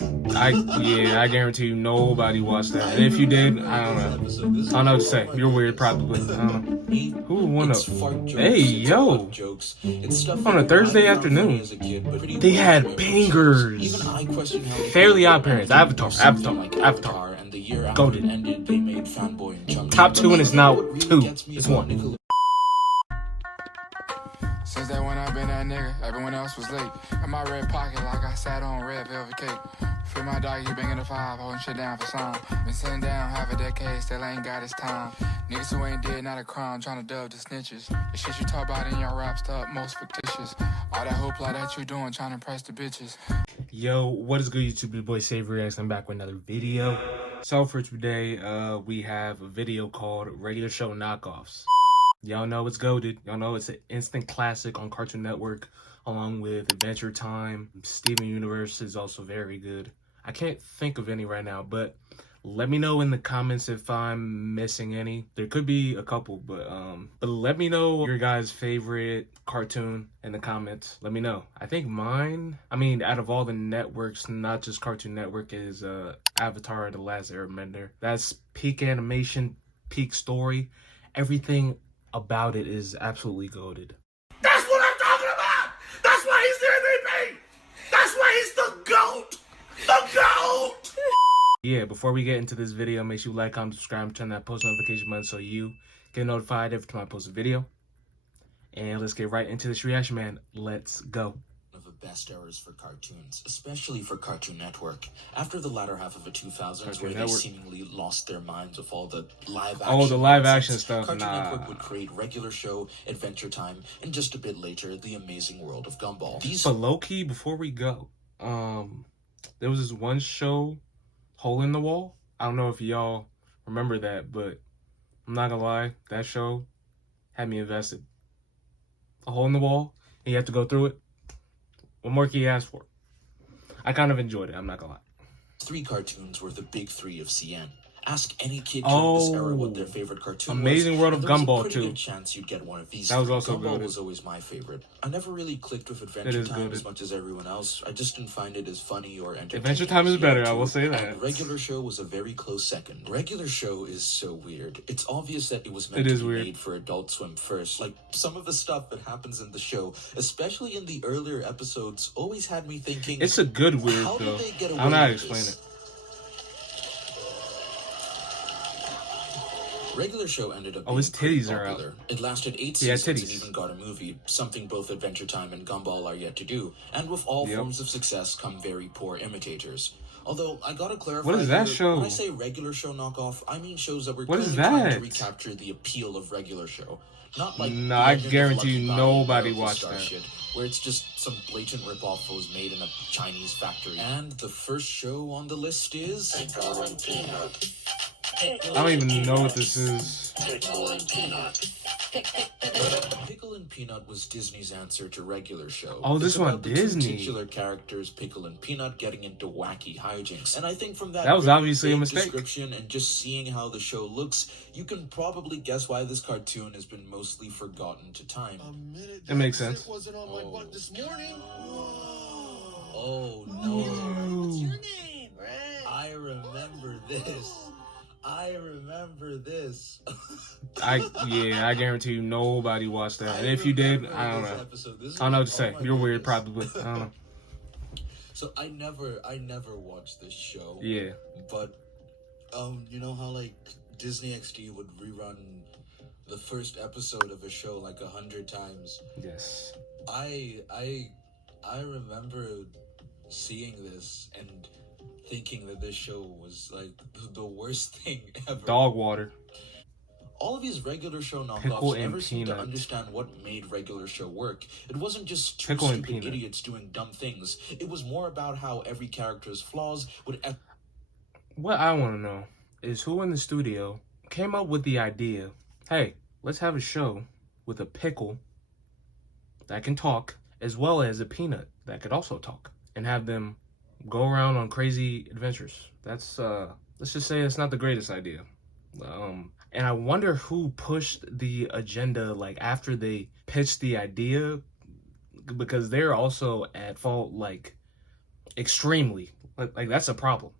I guarantee you nobody watched that. And if you did, I don't know. I don't know what to say. You're weird, probably. I don't know. Who would want to? Hey, yo! On a Thursday afternoon, they had bangers. Fairly Odd Parents, Avatar. Goated. Top two, and it's now two. It's one. Since that when I been that nigga, everyone else was late. In my red pocket, like I sat on red velvet cake. Feel my dog, he banging the 5, holding shit down for some. Been sitting down half a decade, still ain't got his time. Niggas who ain't dead, not a crime, trying to dub the snitches. The shit you talk about in your rap stuff, most fictitious. All that hoopla that you doing, trying to impress the bitches. Yo, what is good, YouTube? Your boy SavyReacts. I'm back with another video. So for today, we have a video called Regular Show Knockoffs. Y'all know it's goated. Y'all know it's an instant classic on Cartoon Network, along with Adventure Time. Steven Universe is also very good. I can't think of any right now, but let me know in the comments if I'm missing any. There could be a couple, but let me know your guys' favorite cartoon in the comments. Let me know. I think mine, out of all the networks, not just Cartoon Network, is Avatar: The Last Airbender. That's peak animation, peak story. Everything about it is absolutely goated. That's what I'm talking about! That's why he's the MVP! That's why he's the GOAT! The GOAT! Yeah, before we get into this video, make sure you like, comment, subscribe, turn that post notification button so you get notified every time I post a video. And let's get right into this reaction, man. Let's go. One of the best eras for cartoons, especially for Cartoon Network. After the latter half of the 2000s, where they seemingly lost their minds with all the live action. Oh, the live action stuff. Cartoon Network would create Regular Show, Adventure Time, and just a bit later, The Amazing World of Gumball. But low-key, before we go, there was this one show, Hole in the Wall. I don't know if y'all remember that, but I'm not gonna lie, that show had me invested. A hole in the wall, and you have to go through it. What more can you ask for? I kind of enjoyed it, I'm not gonna lie. 3 cartoons were the big 3 of CN. Ask any kid during this era what their favorite cartoon Amazing was. World of Gumball, too. There was a pretty good chance you'd get one of these. That was also Gumball was always my favorite. I never really clicked with Adventure Time as much as everyone else. I just didn't find it as funny or entertaining. Adventure Time is better, I will say that. And Regular Show was a very close second. Regular Show is so weird. It's obvious that it was meant to be made for Adult Swim first. Like, some of the stuff that happens in the show, especially in the earlier episodes, always had me thinking, it's a good weird, though. I don't know how to explain it. Regular Show ended up his titties are out. It lasted 8 seasons and even got a movie, something both Adventure Time and Gumball are yet to do. And with all forms of success come very poor imitators. Although, I gotta clarify, what is that show? When I say Regular Show knockoff, I mean shows that were clearly trying to recapture the appeal of Regular Show. Not like I guarantee you nobody watched that. Shit, where it's just some blatant ripoff that was made in a Chinese factory. And the first show on the list is... I don't even know what this is. Pickle and Peanut. Pickle and Peanut was Disney's answer to Regular Show. Oh, this one Disney. The titular characters Pickle and Peanut getting into wacky hijinks, and I think from that was obviously a mistake. Description and just seeing how the show looks, you can probably guess why this cartoon has been mostly forgotten to time. It makes sense. Wasn't on my butt this morning. Oh no! What's your name, Ray? I remember this. I guarantee you nobody watched that. And if you did, I don't know. I don't know what to say. You're weird, probably. I don't know. So I never watched this show. Yeah. But you know how like Disney XD would rerun the first episode of a show like 100 times? Yes. I remember seeing this and thinking that this show was like the worst thing ever. Dog water. All of these Regular Show knockoffs never seemed to understand what made Regular Show work. It wasn't just two stupid idiots doing dumb things. It was more about how every character's flaws would... What I want to know is who in the studio came up with the idea, hey, let's have a show with a pickle that can talk, as well as a peanut that could also talk, and have them go around on crazy adventures. That's let's just say it's not the greatest idea. And I wonder who pushed the agenda like after they pitched the idea, because they're also at fault like extremely. Like that's a problem.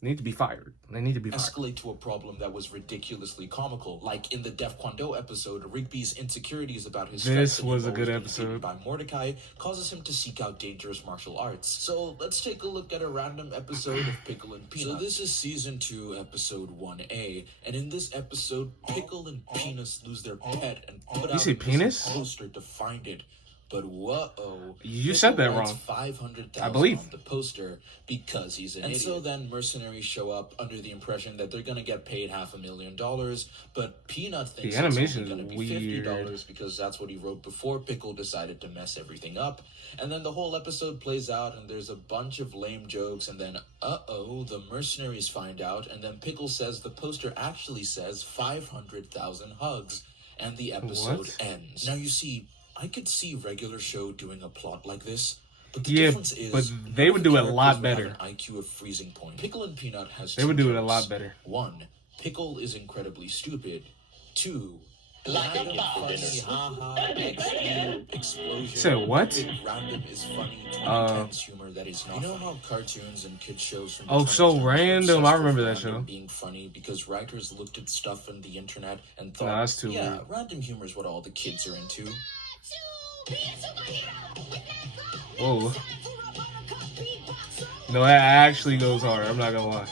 They need to be fired. They need to be fired. Escalate to a problem that was ridiculously comical, like in the Def Kwon-do episode. Rigby's insecurities about his This strength was a and good being episode. beaten by Mordecai causes him to seek out dangerous martial arts. So let's take a look at a random episode of Pickle and Peanut. So this is season 2, episode 1A, and in this episode, Pickle and Penis lose their pet and put out a penis poster to find it. But whoa, you said that wrong. 500,000 I believe on the poster because he's an idiot. So then mercenaries show up under the impression that they're gonna get paid $500,000, but Peanut thinks the animation it's only gonna be $50 because that's what he wrote before Pickle decided to mess everything up. And then the whole episode plays out, and there's a bunch of lame jokes, and then the mercenaries find out, and then Pickle says the poster actually says 500,000 hugs, and the episode ends. Now you see, I could see regular show doing a plot like this, but the difference is, but they would do it a lot better. An IQ of freezing point. Pickle and Peanut has. They would do it a lot better. 1, Pickle is incredibly stupid. 2, like random funny, haha, explosion. So what? Random is funny, intense humor that is not. You know how cartoons and kid shows from Oh, so random. I remember that show. Being funny because writers looked at stuff on the internet and thought, nah, that's too weird. Random humor is what all the kids are into. Whoa. No, that actually goes hard. I'm not gonna lie.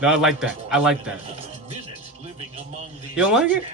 No, I like that. I like that. You don't like it?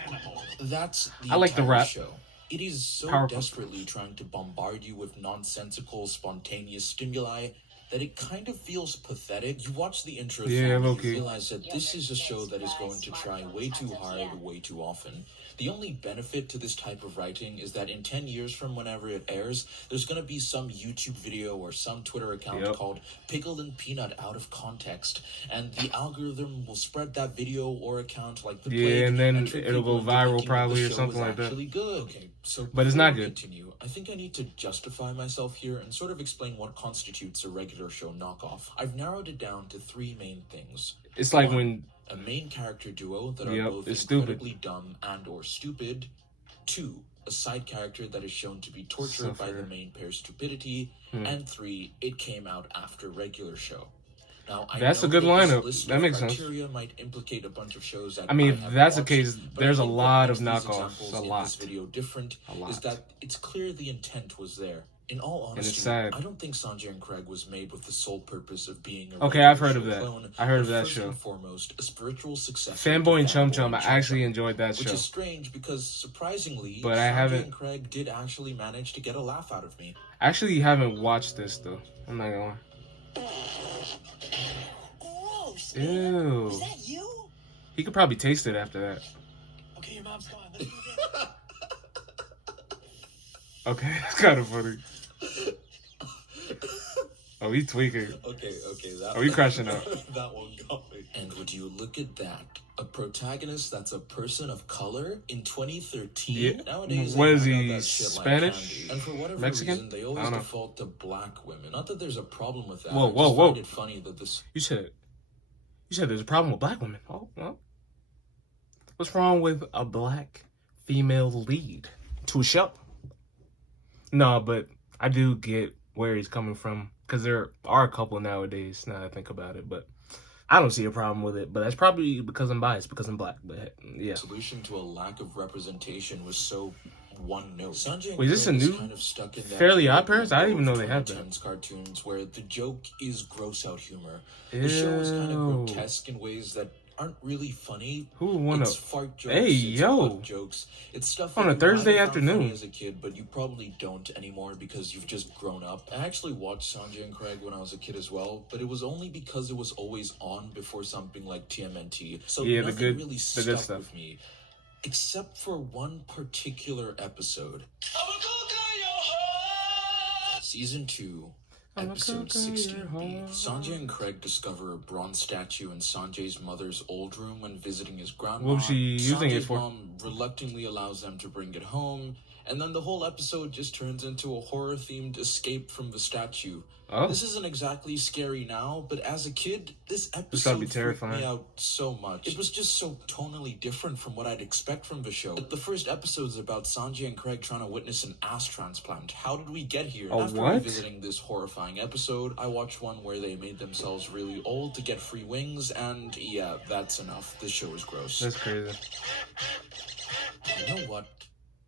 That's the I like the rap. Show. It is so Powerful. desperately trying to bombard you with nonsensical, spontaneous stimuli that it kind of feels pathetic. You watch the intro and you realize that this is a show that is going to try way too hard, way too often. The only benefit to this type of writing is that in 10 years from whenever it airs, there's going to be some YouTube video or some Twitter account called Pickle and Peanut Out of Context, and the algorithm will spread that video or account like the plague, and then it'll go viral probably or something like that. Good. Okay, so but it's not good. Continue. I think I need to justify myself here and sort of explain what constitutes a regular show knockoff. I've narrowed it down to 3 main things. It's like 1, when a main character duo that are both incredibly dumb and or stupid. 2, a side character that is shown to be tortured by the main pair's stupidity. And 3, it came out after regular show. Now, that's a good lineup. That makes sense. Might implicate a bunch of shows that I mean, if that's the case, there's a lot of knockoffs. A lot. This video different is that it's clear the intent was there. In all honesty, I don't think Sanjay and Craig was made with the sole purpose of being a I've heard of that. Clone, I heard of that first show. And foremost, a spiritual successor. Fanboy and Chum Chum, I actually enjoyed that show. Which is strange because surprisingly, but Sanjay and Craig did actually manage to get a laugh out of me. I actually haven't watched this though. I'm not gonna lie. Gross. Ew. Is that you? He could probably taste it after that. Okay, your mom's gone. Let me go get it. Okay, that's kind of funny. Oh, he tweaking. Okay, that. Oh, he crashing out. That one got me. And would you look at that? A protagonist that's a person of color in 2013. Yeah. Nowadays, what is he? Like Spanish? and for whatever Mexican? reason, they always default to black women. Not that there's a problem with that. Whoa. I find it funny that this. You said there's a problem with black women. Oh, well. What's wrong with a black female lead to a show? No, but I do get where he's coming from, because there are a couple nowadays, now that I think about it, but I don't see a problem with it. But that's probably because I'm biased, because I'm black. But yeah. Solution to a lack of representation was so one note. Wait, is this a new kind of stuck in that Fairly Odd Parents? I didn't even know they had that. Cartoons where the joke is gross out humor. Ew. The show is kind of grotesque in ways that aren't really funny. Who wanna? It's fart jokes. Hey, it's yo! Jokes. It's stuff on a Thursday found afternoon funny as a kid, but you probably don't anymore because you've just grown up. I actually watched Sanjay and Craig when I was a kid as well, but it was only because it was always on before something like TMNT. So yeah, nothing really stuck with me, except for one particular episode. Season 2. Episode 16B. Sanjay and Craig discover a bronze statue in Sanjay's mother's old room when visiting his grandma. What was she using it for? Mom reluctantly allows them to bring it home, and then the whole episode just turns into a horror-themed escape from the statue. Oh. This isn't exactly scary now, but as a kid, this gotta episode be freaked terrifying. me out so much. It was just so tonally different from what I'd expect from the show. The first episode's about Sanji and Craig trying to witness an ass transplant. How did we get here? After What? revisiting this horrifying episode, I watched one where they made themselves really old to get free wings, and yeah, that's enough. This show is gross. That's crazy. You know what?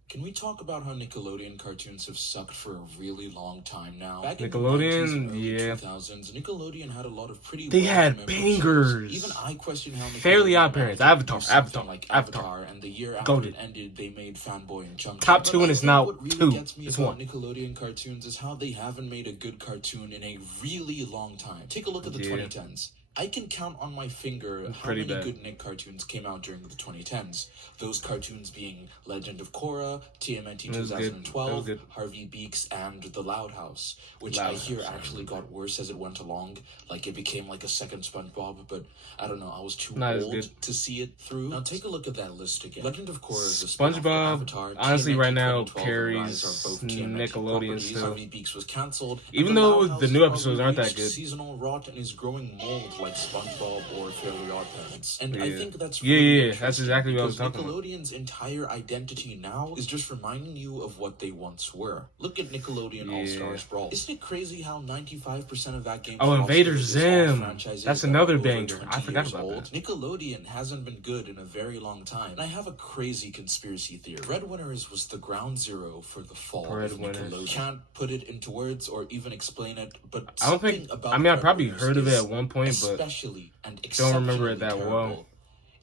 Can we talk about how Nickelodeon cartoons have sucked for a really long time now? Back in the 90s and early 2000s, Nickelodeon had a lot of pretty They had well-remembered bangers. shows. Even I question how Fairly Nickelodeon Odd Parents, managed to do Avatar, something like Avatar. Avatar, and the year after Goated. it ended, they made Fanboy and Chum Top Chum. two, But and I it's think now what really two. gets me It's about one. Nickelodeon cartoons is how they haven't made a good cartoon in a really long time. Take a look at the 2010s. I can count on my finger how many good Nick cartoons came out during the 2010s. Those cartoons being Legend of Korra, TMNT 2012, Harvey Beaks, and The Loud House, which I hear actually got worse as it went along. Like, it became like a second SpongeBob, but I don't know, I was too old to see it through. Now take a look at that list again. Legend of Korra is a spin-off to Avatar. SpongeBob, honestly, TMNT right now 2012 and carries Rise are both TMNT Nickelodeon properties. still. Harvey Beaks was cancelled. Even The though Loud House the new episodes probably aren't that reached good. seasonal rot and is growing mold like SpongeBob or Fairly Odd Parents. And I think that's that's exactly what I was talking about. Nickelodeon's entire identity now is just reminding you of what they once were. Look at Nickelodeon All-Stars Brawl. Isn't it crazy how 95% of that game's Invader roster is all Zim. franchises That's that another are over banger. 20 I forgot years about old? that. Nickelodeon hasn't been good in a very long time. And I have a crazy conspiracy theory. Breadwinners was the ground zero for the fall of Nickelodeon. Can't put it into words or even explain it, but I don't think. about I mean, I probably Breadwinners heard of it is at one point, but especially and don't remember it that terrible. well.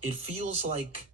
It feels like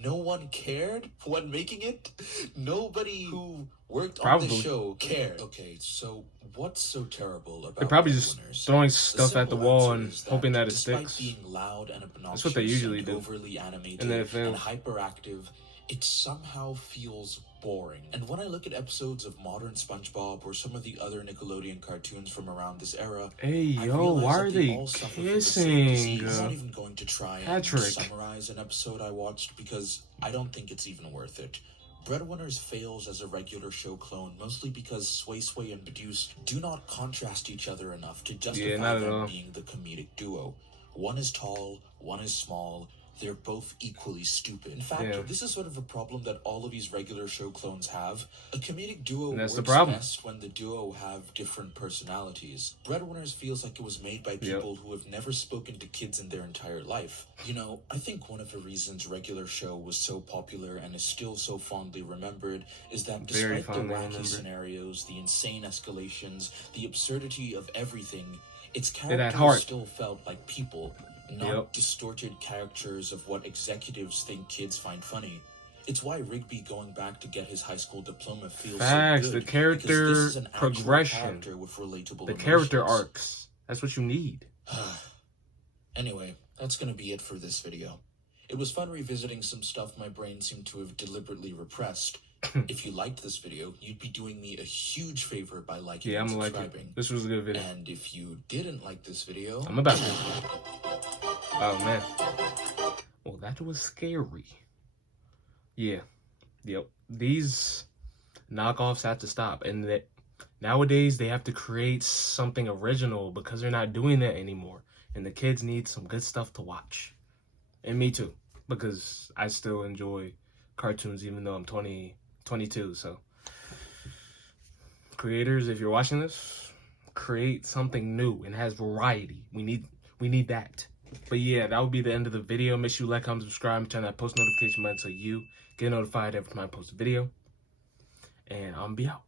no one cared when making it. Nobody who worked on the show cared. Okay, so what's so terrible about they're probably just Breadwinners? throwing stuff at the wall and Is that hoping that it despite sticks. being loud and obnoxious, That's what they usually and do. overly animated And then it and fails. hyperactive, it somehow feels boring. And when I look at episodes of modern SpongeBob or some of the other Nickelodeon cartoons from around this era, Hey, I yo, realize why that are they they all suffer from the same disease. kissing? I'm not even going to try and Patrick. summarize an episode I watched because I don't think it's even worth it. Breadwinners fails as a regular show clone mostly because Sway Sway and Beduce do not contrast each other enough to justify them being the comedic duo. One is tall, one is small. They're both equally stupid. In fact, this is sort of a problem that all of these regular show clones have. A comedic duo works best when the duo have different personalities. Breadwinners feels like it was made by people who have never spoken to kids in their entire life. You know, I think one of the reasons regular show was so popular and is still so fondly remembered is that despite the wacky scenarios, the insane escalations, the absurdity of everything, its characters still felt like people, not distorted caricatures of what executives think kids find funny. It's why Rigby going back to get his high school diploma feels so good. The character this is an progression, character with relatable the character arcs. That's what you need. Anyway, that's gonna be it for this video. It was fun revisiting some stuff my brain seemed to have deliberately repressed. If you liked this video, you'd be doing me a huge favor by liking and subscribing. This was a good video. And if you didn't like this video, I'm about to. Oh man. Well, that was scary. Yeah. Yep. These knockoffs have to stop, and that nowadays they have to create something original because they're not doing that anymore. And the kids need some good stuff to watch. And me too, because I still enjoy cartoons even though I'm 22, so creators, if you're watching this, create something new and has variety. We need that. But yeah, that would be the end of the video. Make sure you like, comment, subscribe, and turn that post notification button so you get notified every time I post a video. And I'm be out.